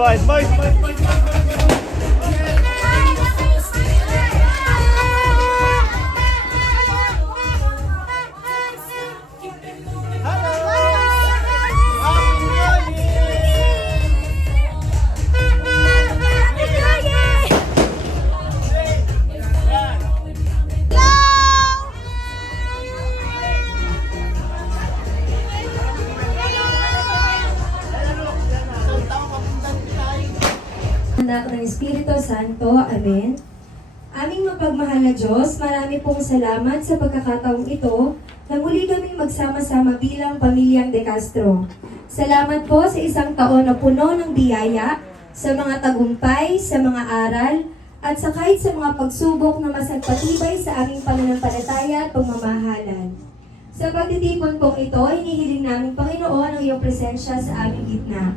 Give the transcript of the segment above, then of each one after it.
boys, boys, boys, boys, boys. Anak ng Espiritu Santo. Amen. Aming mapagmahal na Diyos, marami pong salamat sa pagkakataong ito na muli kaming magsama-sama bilang pamilyang De Castro. Salamat po sa isang taon na puno ng biyaya, sa mga tagumpay, sa mga aral, at sa kahit sa mga pagsubok na mas nagpatibay sa aming pananampalataya at pagmamahalan. Sa pagtitipon pong ito, hinihiling namin Panginoon ang iyong presensya sa aming gitna.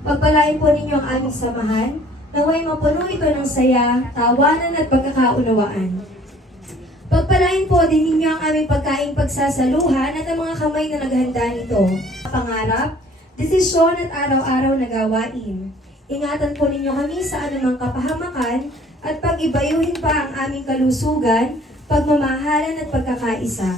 Pagpalain po ninyo ang aming samahan, naway mapuno ito ng saya, tawanan at pagkakaunawaan. Pagpalain po din ninyo ang aming pagkaing pagsasaluhan at ang mga kamay na naghanda nito. Pangarap, desisyon at araw-araw na gawain. Ingatan po ninyo kami sa anumang kapahamakan at pag-ibayuhin pa ang aming kalusugan, pagmamahalan at pagkakaisa.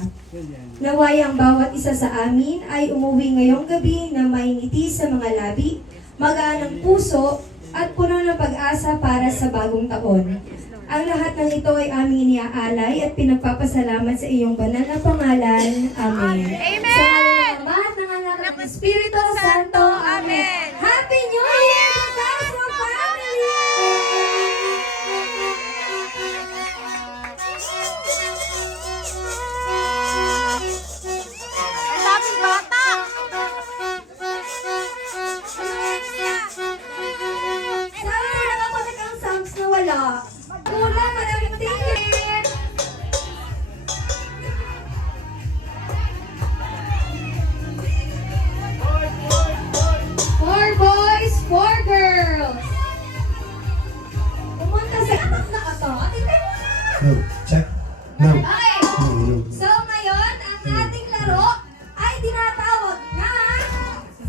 Naway ang bawat isa sa amin ay umuwi ngayong gabi na may ngiti sa mga labi, magaan ang puso, at puno ng pag-asa para sa bagong taon. Ang lahat ng ito ay aming iniaalay at pinagpapasalamat sa iyong banal na pangalan. Amen. Amen! Sa ngalan ng Ama at ng Anak at ng Espiritu Santo. Amen. Happy New Year, Castro Family! Ang daming bata! Sana po nakapalag ang sounds na wala. Kulang, maraming thank you. Four boys, four girls. Pumunta sa atak na ito. Tingnan mo na. No, check. No. Okay. So ngayon, ang ating laro ay tinatawag na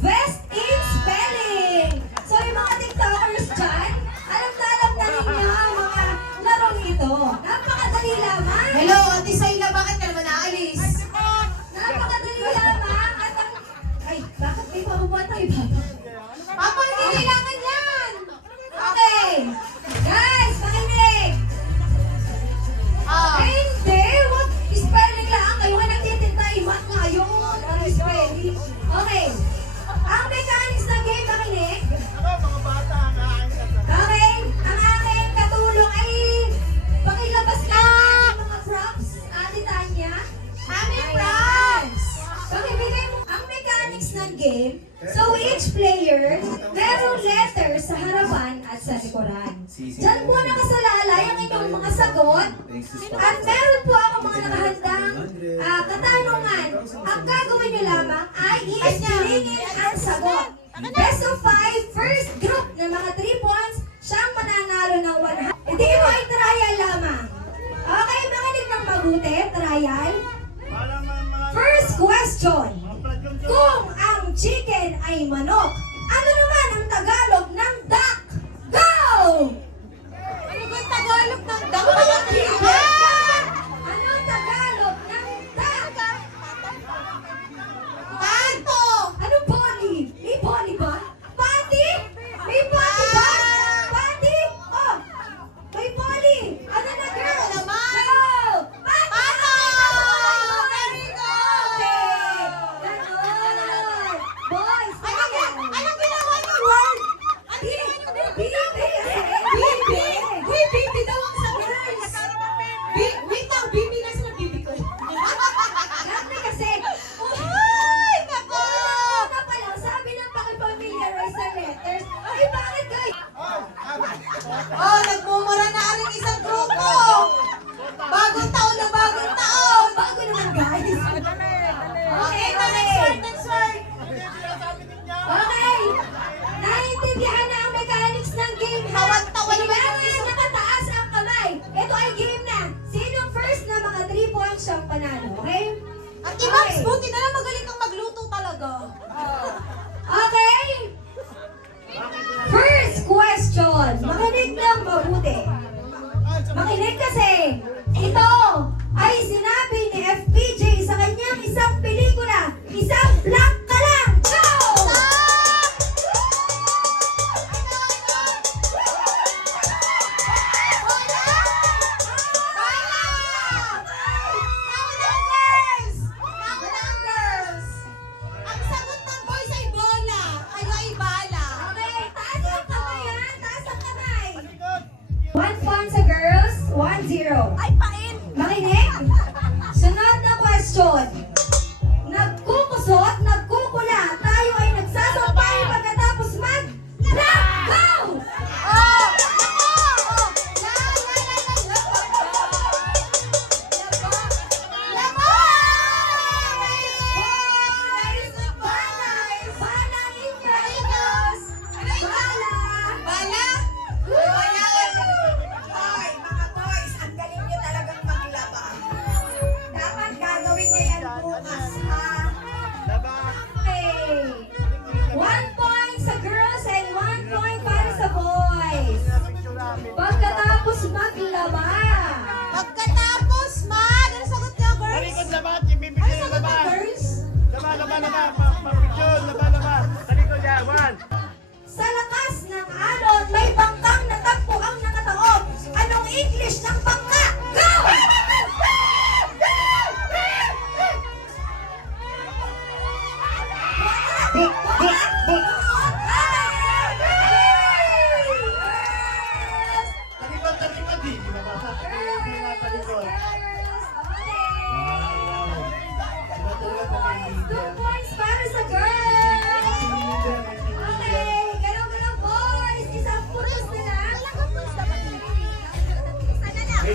Best in Spelling. So yung mga TikTokers dyan, alam na ninyo ang mga larong ito. Napakadali lamang. Hello, Ate Sayla, bakit ka naman naalis? Napakadali lamang. At ang... Ay, bakit may pabubuan tayo ba? Papa, hindi kailangan yan! Okay. Guys, makinig. Ah, Ay, hindi. Wag spelling lang. Kayo ka nagtitinda. Imat nga yung spelling. Okay. Ang mechanics ng game, makinig. Okay. Ang aking katulong ay pakilabas ka ng mga props. Ate Tanya. aming props! Pakibigay mo ang mechanics ng game. So each player, merong letter sa harapan at sa likuran. Diyan po nakasalalay ang inyong mga sagot. At meron po ako mga nakahandang katanungan. Ang gagawin nyo lamang ay i-explainin ang sagot. Best of 5, first group ng mga 3 points, siyang mananalo ng 100. Hindi mo ay trial lamang. Okay, makinig ng mabuti, trial. First question. Kung ang chicken ay manok, ano naman ang Tagalog ng duck? Go! Ano ba yung Tagalog ng duck? Ano ang Tagalog ng duck? Pato! Ano pony? May pony ba? Pati? May pony ba? Pati? Oh! May pony! Ano na girl? Ano naman? Go! Pati! Pato! Very good! Ganon! Boys, Anong ginawa niyo, Word? Bibi! Bibi! Uy, baby daw ang sa girls! Wait lang, baby na sa baby ko. Dati kasi, Ay, nako! una pa lang, sabi ng pakipamiliarize sa letters, ay bakit guys? Oh, nagmumura na rin isang grupo! Bagong taon na bagong taon! Bago naman guys. Okay, next word, next word! Okay. Naiintindihan na ang mechanics ng game ha? Tawan-tawan naman yung Kailangan nakataas ang kamay. Ito ay game na. Sinong first na mga 3 points siyang panalo, okay? At Max, buti na lang magaling kang magluto talaga. Okay? First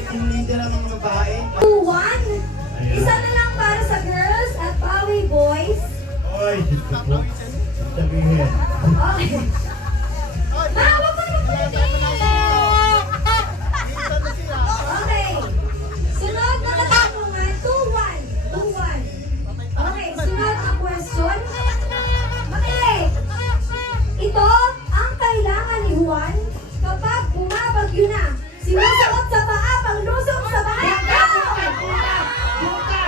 team leader ang mga babae. 2-1. Isa na lang para sa girls at Pawi boys. Oy, Diyos ko po. Sabihin. Okay. Wag mo na Okay. Sunod na katanungan, 2-1. 2-1. Okay, sunod na question. Makinig. Ito ang kailangan ni Juan kapag bumabagyo na. Sinusuot sa paa, panglusong sa bahay. Very good boys na.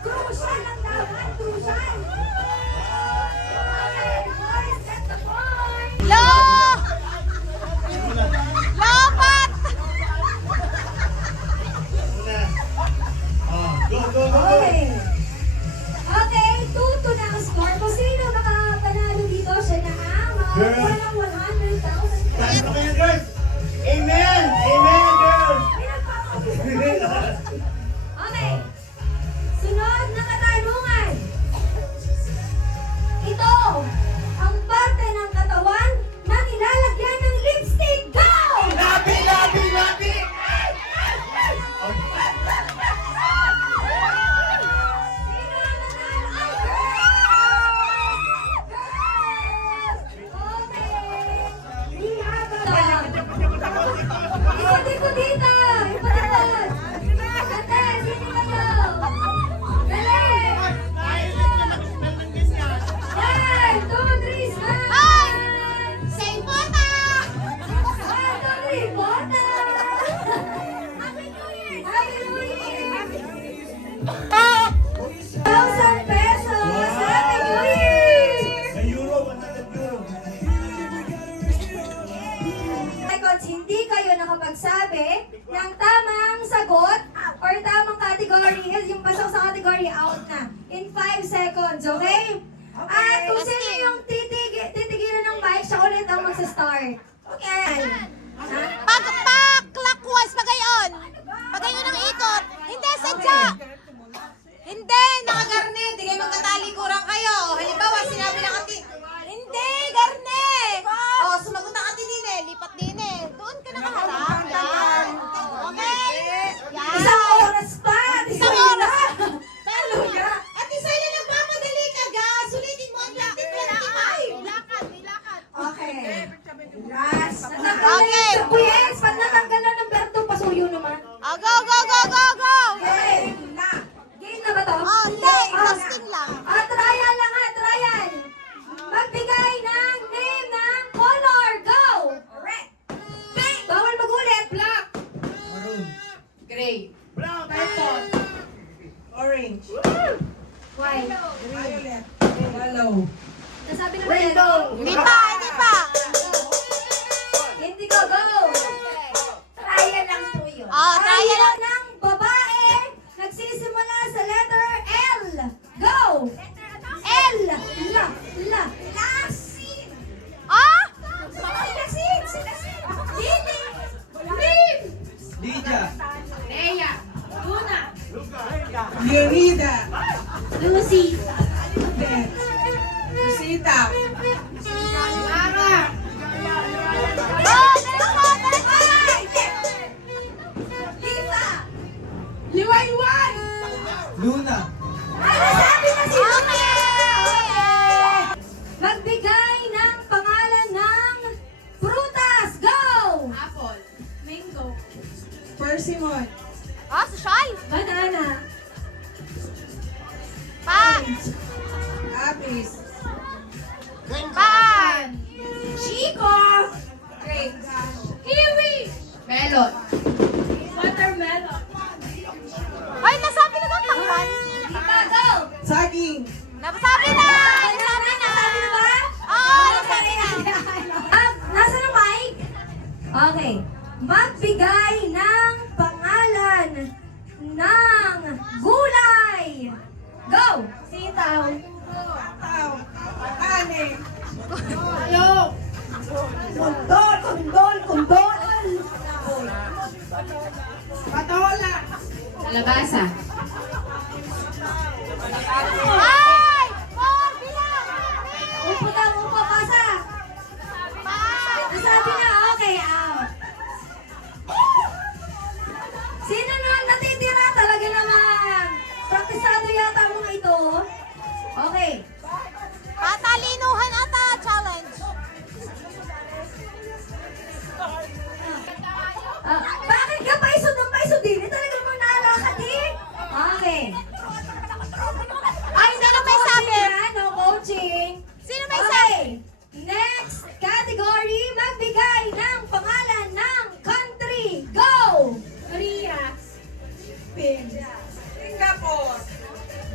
Crucial ang laban, crucial. Okay, boys, get the point. Lopat! Una. Go, go, go, go. Okay. Okay, 2-2 na ang score. Kung sino makapanalo dito, siya na ang makakuha ng 100,000 Taas pesos. mo kayo, girls. Amen! Amen, girls! May nagpapakita. Okay. Sunod na katanungan. Ito ang parte ng katawan na nilalagyan ng lipstick. Go! Labi, labi, labi! Sino ang nanalo? Ay, girls! Girls! Okay. We have Ikot-ikot dito! Ikot-ikot! Ate, sino kayo? Dali! 1, 2, 3, smile! Same pota! 1, 2, 3, bota! Happy New Year! Happy New Year! 1,000 pesos! Happy New Year! Sa euro, 100 euro. Seconds, hindi kayo nakapagsabi ng tamang sagot or tamang category, yung pasok sa category out na in 5 seconds, okay? At kung sino yung titigilan ng mic, siya ulit ang magsa-start. Okay. Ha? Clockwise, pagayon! Pagayon ang ikot! Hindi, sadya! Hindi, nakagarne! Hindi kayo magkatalikuran kayo! Halimbawa, sinabi ng ati... Hindi, garne! Oh, sumagot ang ati Nine, lipat Nine. Doon ka nakaharap. Yan. Okay? Yan. Isang oras pa! Isang oras. Pero, Ate Sally, nagmamadali ka, ga! Sulitin mo ang 2025! Lakad, may lakad. okay. Last. Natanggal na Okay. yung sa Yes, pag natanggal na ng Berto, pasuyo naman. Oh, go, go, go, go, go! Game na. Game na ba to? Oh, hindi. Ah, Casting lang. trial lang ha, trial. Magbigay ng name ng color. Go! Red. Pink. Bawal magulit. Black. Maroon. Gray. Brown. Purple. Orange. White. Violet. Yellow. Nasabi na ba yellow? Hindi pa, hindi pa. Indigo, go! Trial lang po yun. Oh, trial lang. ng babae nagsisimula sa letter L. Go! L. La. Lasin. Ah? Lasin. Lili. Lim. Lydia. Leia. Luna. Leonida, Lucy. Beth, Rosita, Mara. Oh, next one. Lisa. Liwayway, Luna. Ay, nasabi na si Luna. Okay. Magbigay ng pangalan ng prutas. Go! Apple. Mango. Persimmon, Ah, social. Banana. Pa. Apis, Paan. Chico. Grapes. Kiwi. Melon. Watermelon. Ay, nasabi na ba takpan? Dita, go! saging, Nasabi na! Nasabi na! Nasabi na ba? Oo, nasabi na. Nasa na mic? Okay. Magbigay ng pangalan ng gulay. Go! Sitaw. tao, ane, Hello. Kundol. patola, Kalabasa. Five! Four! Bilang! Upo daw, upo, pasa. Five! Nasabi na, okay, out. Sino na natitira? Talaga naman. Praktisado yata ang mga ito. Okay. Patalinuhan ata challenge. Bakit ka paisod ng paisod din? Talaga naman naalakad eh. Okay. Ay, Sino may sabi? No coaching. Sino may Okay. Next category, magbigay ng pangalan ng country. Go! Korea. Spain. Singapore.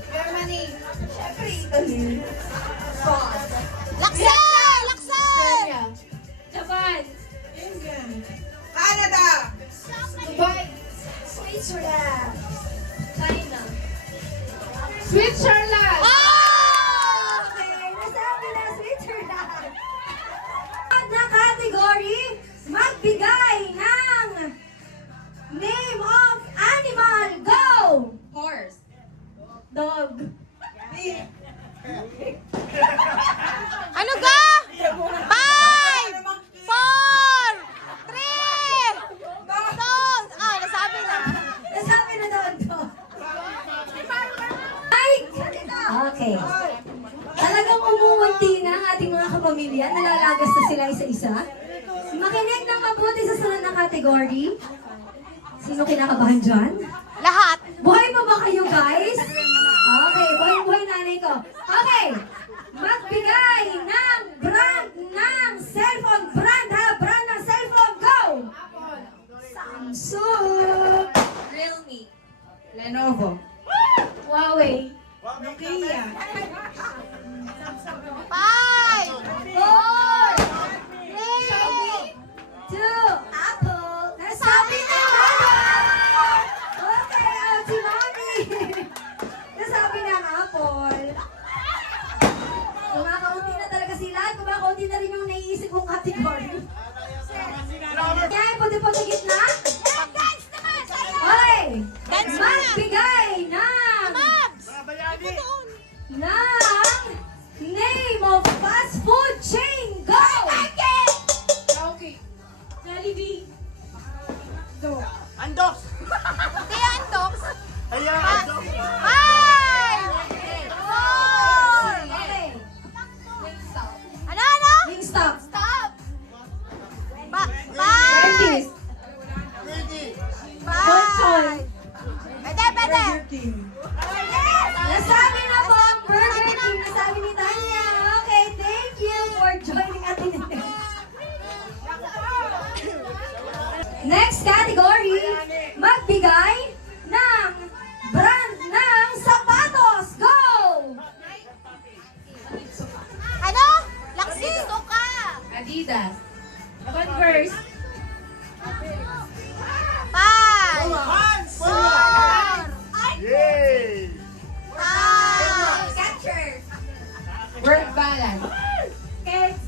Germany. Siyempre, Italy. France. Laksel! Laksel! Japan. England. Canada. Dubai. Switzerland. China. Switzerland. Oh! Okay, nasabi na Switzerland. At na category, magbigay ng name of animal. Go! Horse. Dog. Pig. Ano ga? 5! 4! 3! Dog! Ah, nasabi na. Nasabi na doon to. Ay! Okay. Talagang umuunti na ang ating mga kapamilya. Nalalagas na sila isa-isa. Makinig ng mabuti sa sunod na category. Sino kinakabahan dyan? Lahat. Buhay pa ba kayo, guys? Okay, buhay nanay ko. Okay, magbigay ng brand ng cellphone. Brand ha, brand ng cellphone. Go! Samsung. Realme. Lenovo. Huawei. Nokia. 5! 4, 3, 2, Apple. Nasabi na Apple! Okay, si Mommy. Nasabi na ang Apple. Kumakaunti na talaga sila. Kumakaunti na rin yung naiisip kong category. Yan, puti-puti gitna. Okay. Dance mo na. Magbigay ng Mabs! name of fast food chain. Go! Chowking. Jollibee. Andox! Kaya ang dogs. Ayan, 5! 4! Okay. Ano? Wingstop. Stop! 5! Wendy's. 5! Pwede, pwede! Burger King. Nasabi na po ang Burger King. Nasabi ni Tanya. Okay, thank you for joining atin. Next category, magbigay ng brand ng sapatos. Go! Ano? Laksi! Suka! Adidas. Converse. 5! Hans! 4! Yay! 5! Catcher. Work balance. Kids.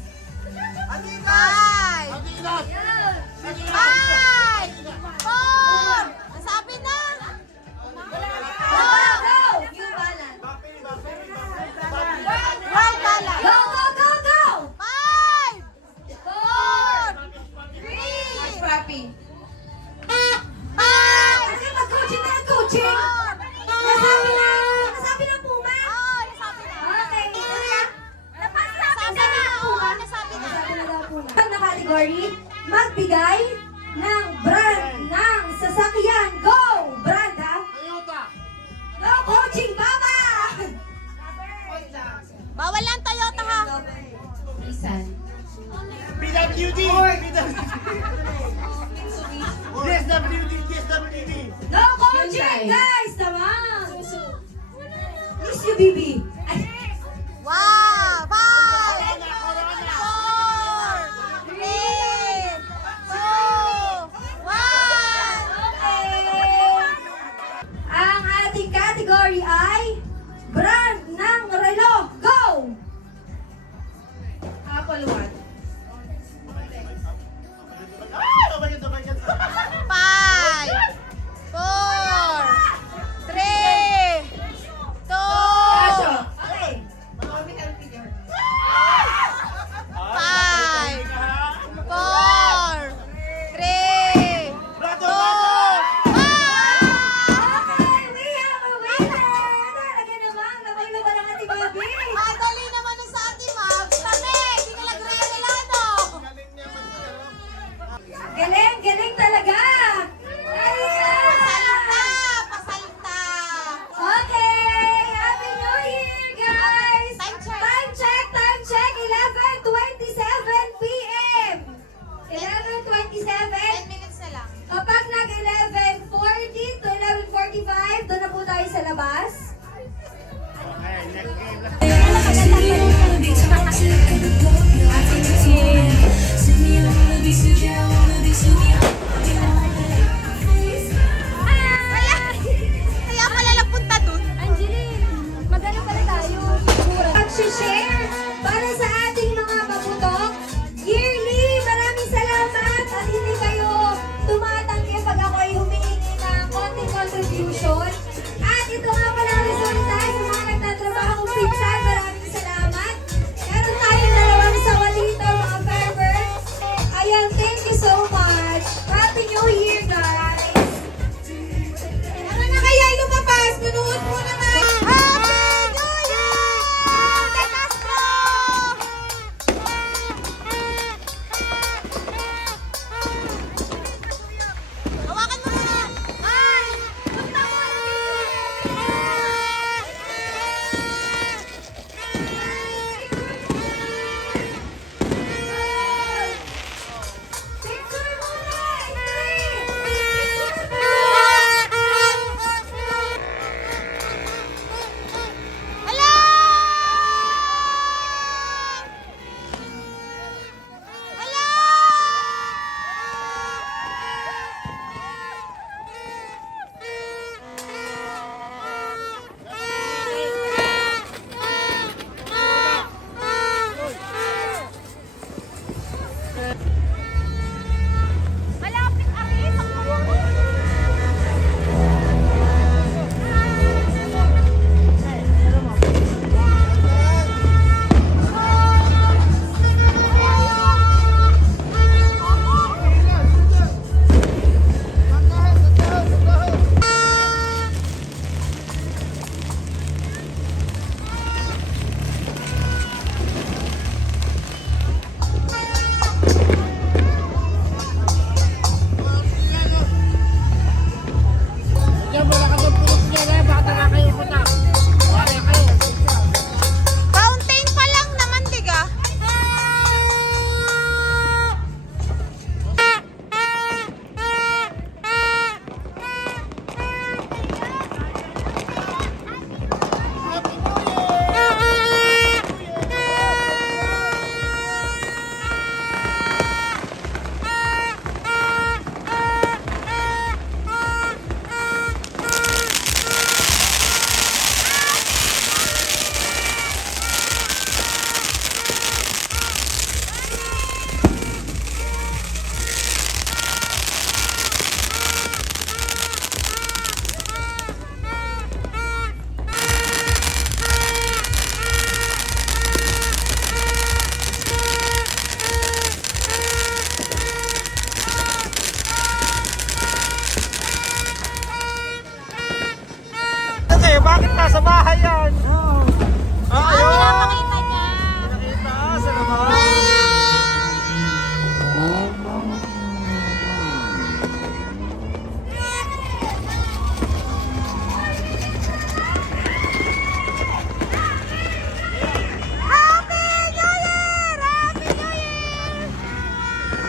5! Adidas! 5! 4! Nasabi na! Go! New Balance. World balance! Go, go, go, go! 5! 4! 3! Papi. 5! Kasi mag-coaching na coaching. Nasabi na Puma. Oo, nasabi na. Okay, kaya Nasabi na. Oo, nasabi na. nasabi na daw Puma. Na category, magbigay ng brand ng sasakyan. Go! Brand ha? Toyota! Go coaching, baba! Bawal lang Toyota ha. Nissan. PWD! DSWD! DSWD! No coaching, Hyundai. guys! Naman! Miss you, Bibi. Ay, Wow! 5! Corona! 4! 3! 2! 1! ang ating category ay brand ng relo. Go! Apple Watch. Ah! Oh my God, oh my God! 5! 4! 3! bakit nasa bahay yan? Ayun! Pinapakita niya. Nakita, sa labas. Happy New Year! Happy New Year!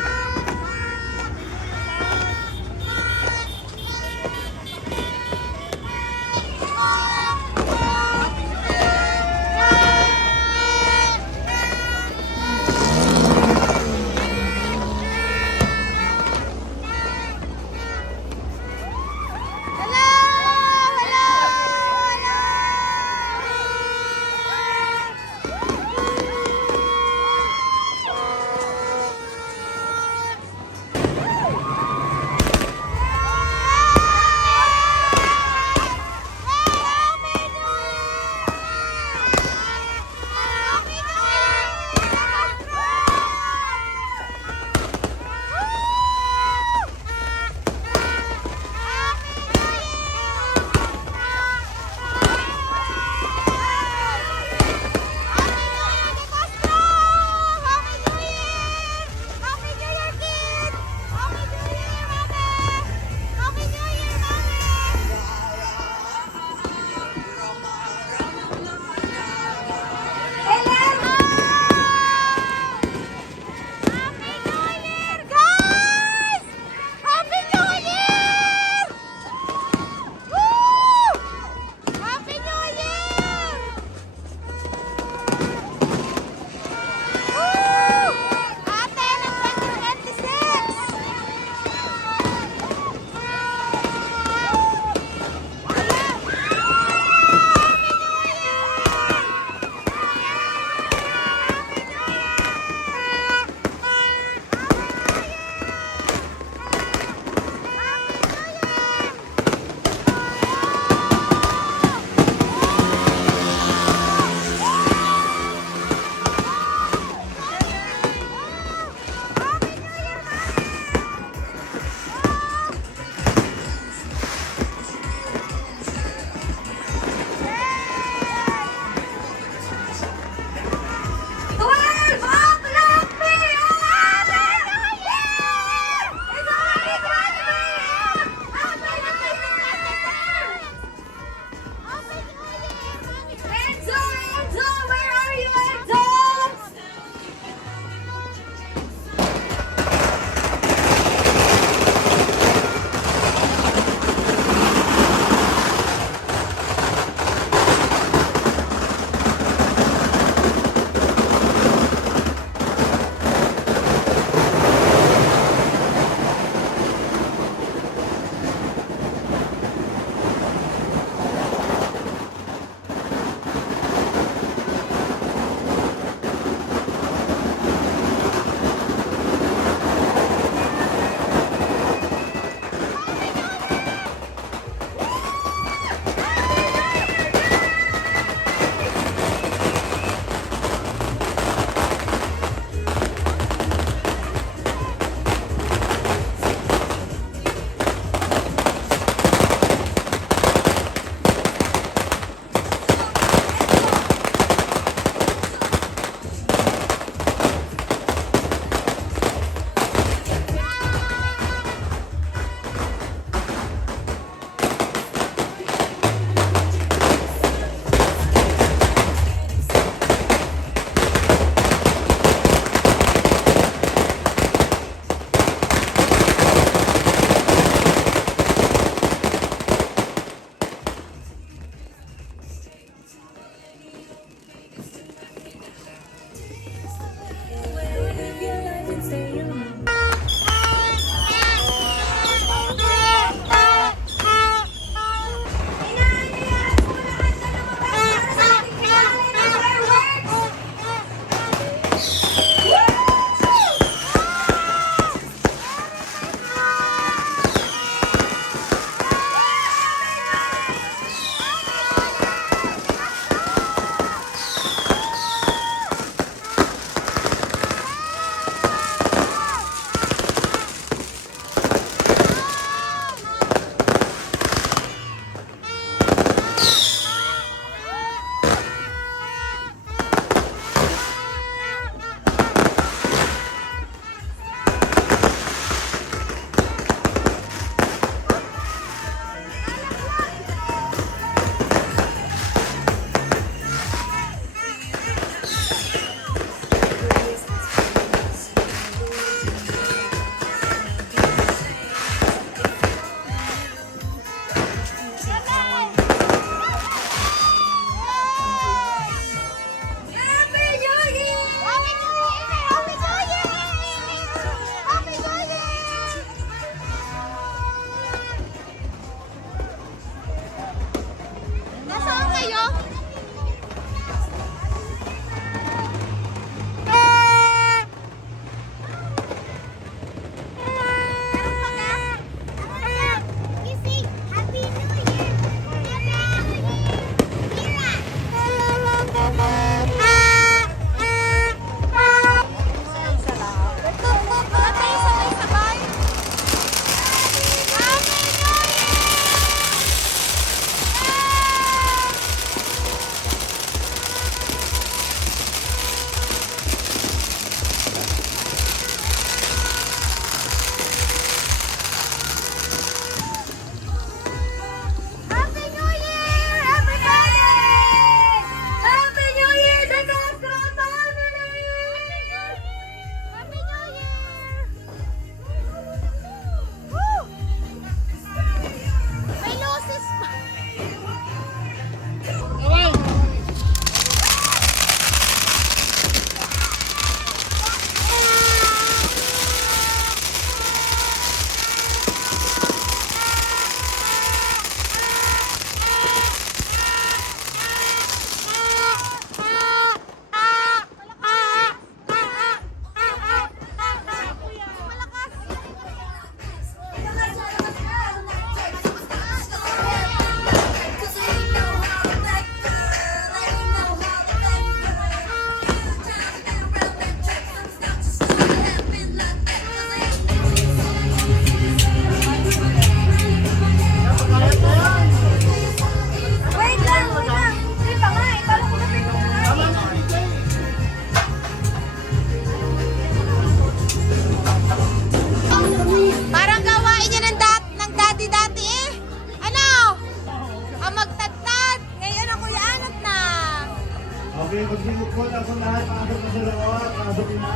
magsilip po na kung lahat. Pasok na sa loob. Pasok na.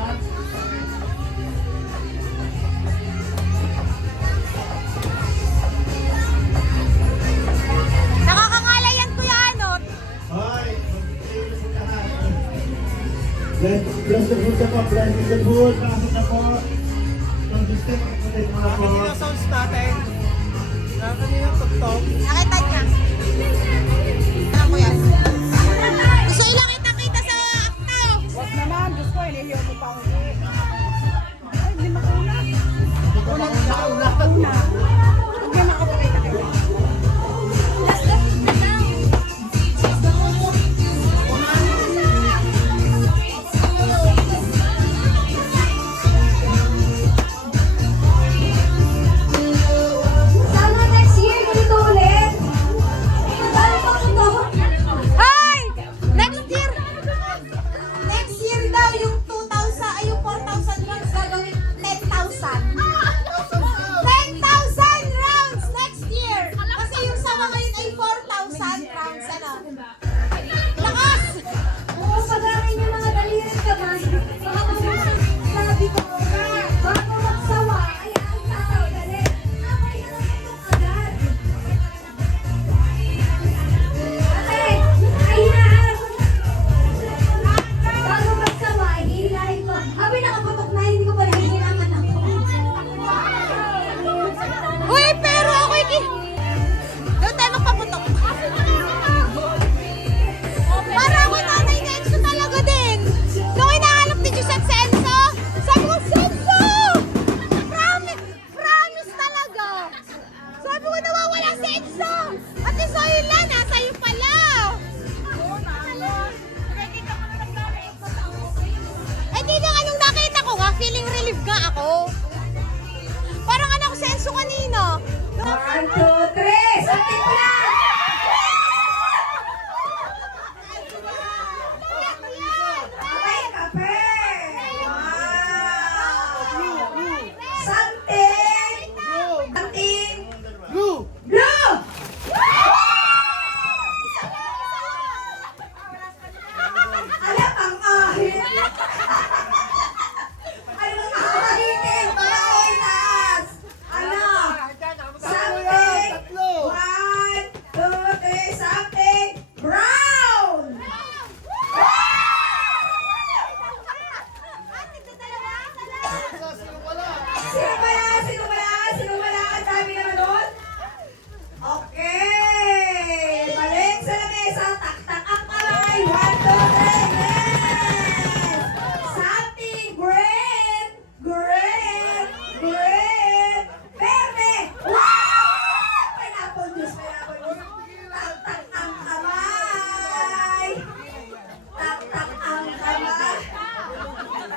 Nakakangalayan ko yung anot. Hoy, magsilip po lahat. Bless the food na po. Bless the food. Pasok na po. Consistent. Consistent mga po. Kanina sounds natin. Kanina tugtog. Nakita niya. Alam ko yan. Gusto ilang kita sa akta. Wag naman, Diyos ko, inihiyo mo pa ako. Ay, hindi makauna. Una. Huwag yan makapakita kayo. Sana next year, ganito ulit. Paano ba ito? Ay! Next year! Next year daw yung 2,000, ay yung 4,000 rounds gagawin 10,000. 10,000 rounds next year! Kasi yung sama ngayon ay 4,000 rounds. Ano? Lakas! Oo, pag-akin yung mga daliri ka ba? Baka mamaya, sabi ko, bago magsawa, ay ang tao, dali. Abay, alam mo agad. Ate, ay hinaharap ko na. Bago magsawa, ay hihilahin ko. Abay, nakaputok na, hindi ko pa nahihilangan ako. Uy, pero ako doon tayo magpaputok. Para ako nanay na Enzo talaga din. Nung hinahanap ni Gisette sa Enzo, sabi ko, Enzo! Promise talaga. Sabi ko, nawawala si Enzo. At Enzo yun lang, nasa iyo pala. Eh, di na anong nakita ko nga, feeling relief nga ako. Parang anak ko si Enzo kanina. 1, 2, 3, sabi ko na! Kape, kape! Wow! Something! Something! Blue! Blue! Alam ang ahit! Ano ang ahitin? Para oras! Ano? Something! 1, 2, 3, something! Brown! Sino ba yan? Sino ba yan? Sino ba yan? Ang dami naman doon? Okay! Balik sa lamesa. Tak-tak ang kamay. 1, 2, 3. Yes! Something green! Green! Green! Verde! Wow! Pineapple juice! Pineapple juice! Tak-tak ang kamay. Tak-tak ang kamay.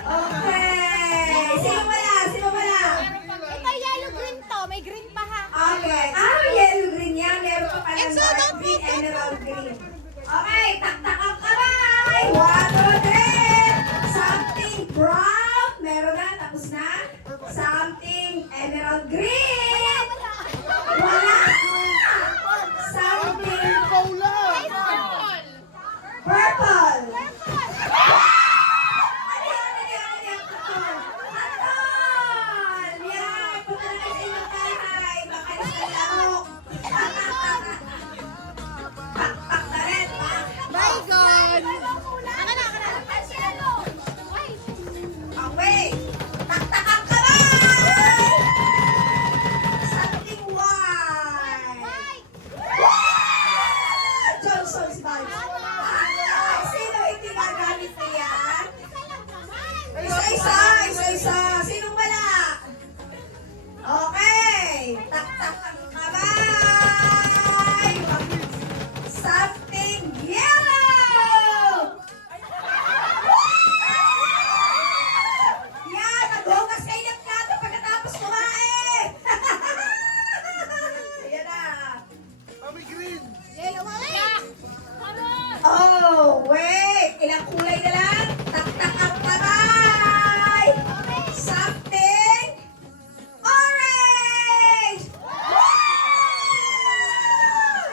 Okay! Sino ba yan? Sino ba yan? Ito yellow green to, may green pa ha. Okay. Yellow green yan. Meron pa pala It's so dark not green, good. emerald green. Okay. Tak-tak ang kamay. 1, 2, 3. Something brown. Meron na. Tapos na. Something emerald green. Wala. Something purple. Ano yan? Atol! Yan! Punta na kayo sa inyong bahay. Baka nasa lamok. Pakpak na rin. My God! Okay. Tak-tak ang kamay! Something white. Johnson's vibes. Sino hindi gagamit niyan? Isa-isa. Isa-isa. Sinong wala? Okay. Tak-tak ang kamay. Something yellow. Yan. Naghugas kayo ng plato pagkatapos kumain. Yan na. Kami green! Oh, wait! Ilang kulay na lang? Tak-tak ang kamay! Something orange! Wow!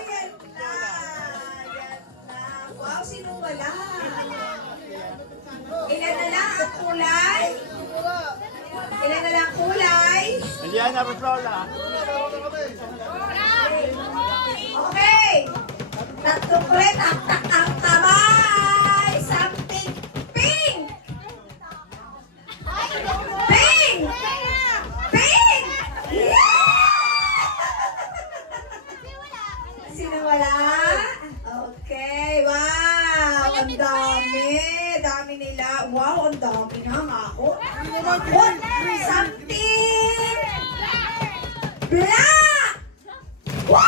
Yan na! Yan na! Wow, sino wala? Lola. Okay! Tatlong pre, tak-tak ang kamay! Something pink! Pink! Pink! Yeah! Sino wala? Okay, wow! Ang dami! Dami nila. Wow, ang dami na nga ako. What? Something black! Wow!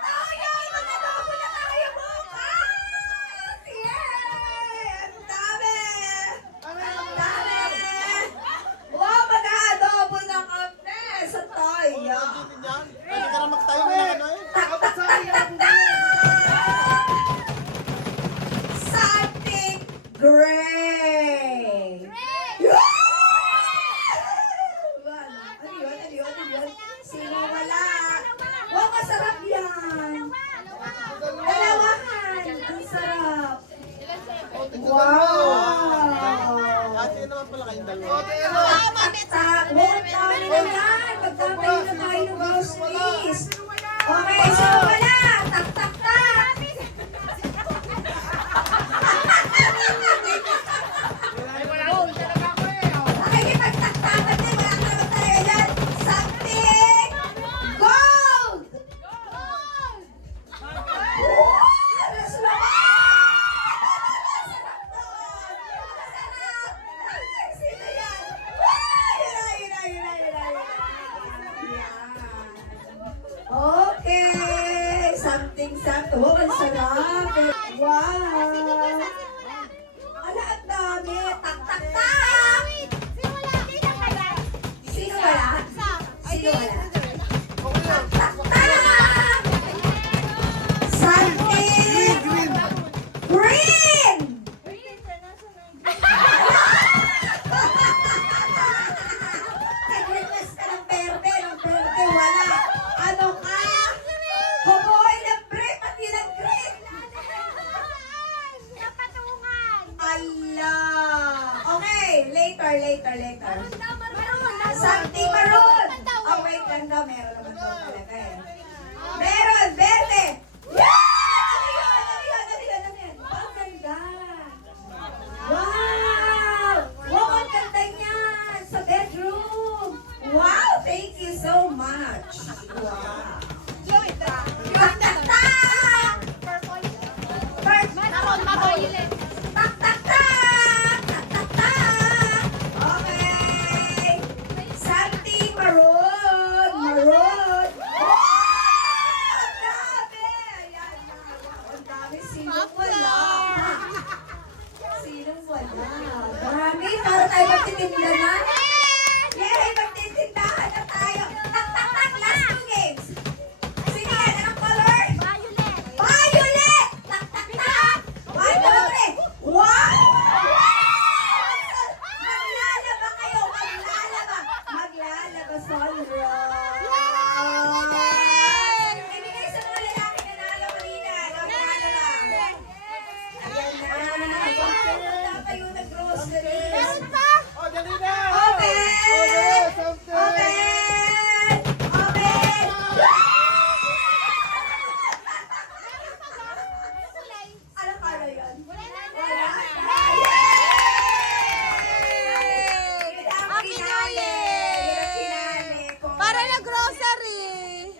Tayo! Mag-adobo na tayo bukas! Yay! Ang dami! Ang dami! Wow, mag-adobo na kami sa tayo! Pwede ka na magtayo ng ano eh. Something gray! Ano yun? Sino wala? Wow, masarap yan! Dalawahan! Ang sarap! Wow! Ate naman pala kayong dalawa. Huwag tayo na yan! Magtatayo na tayo ng groceries! Okay, sino wala? Tak, tak, tak! Nakikipagtaktakan din, wala ka naman tayo yan! Something gold! Wow! Alas na! Masarap doon! Masarap! Sino yan? Yun. Okay! Something. Oh, ang sarap! Wow! Ala, ang dami! Tak, tak, tak! Sino wala? Sino wala? Tak, tak, tak! Something green! Nag-request ka ng perde, wala. Ano ka? Hoboy ng brief, pati ng green! Ala! Okay, later. Something maroon! Oh, wait lang daw, meron naman daw talaga eh. Meron, verde! Ano yun? Ang ganda! Wow! Wow, ang ganda niyan! Sa bedroom! Wow, thank you so much! Wow! Tak, tak, tak! Tak, tak, tak! Tak, tak, tak! Okay! Something maroon! Maroon! Wow! Ang dami! Ayan na. Wow, ang dami. Sinong wala? Sinong wala? Dami. Para tayo magtitinda na. Yay! Magtitindahan na tayo. Tak, tak, tak! Last two games. Sige, anong color? Violet! Tak, tak, tak! 1, 2, 3! Wow! Maglalaba kayo! Maglalaba, Sonra! Ibigay sa mga lalaki na nalo kanina. Maglalaba. Ayan na. Punta kayo ng groceries. Oh, dali na! Open! Something! Open! Open! Anong color yun? Wala? Yay! Happy New Year! Yun ang finale. Para na grocery!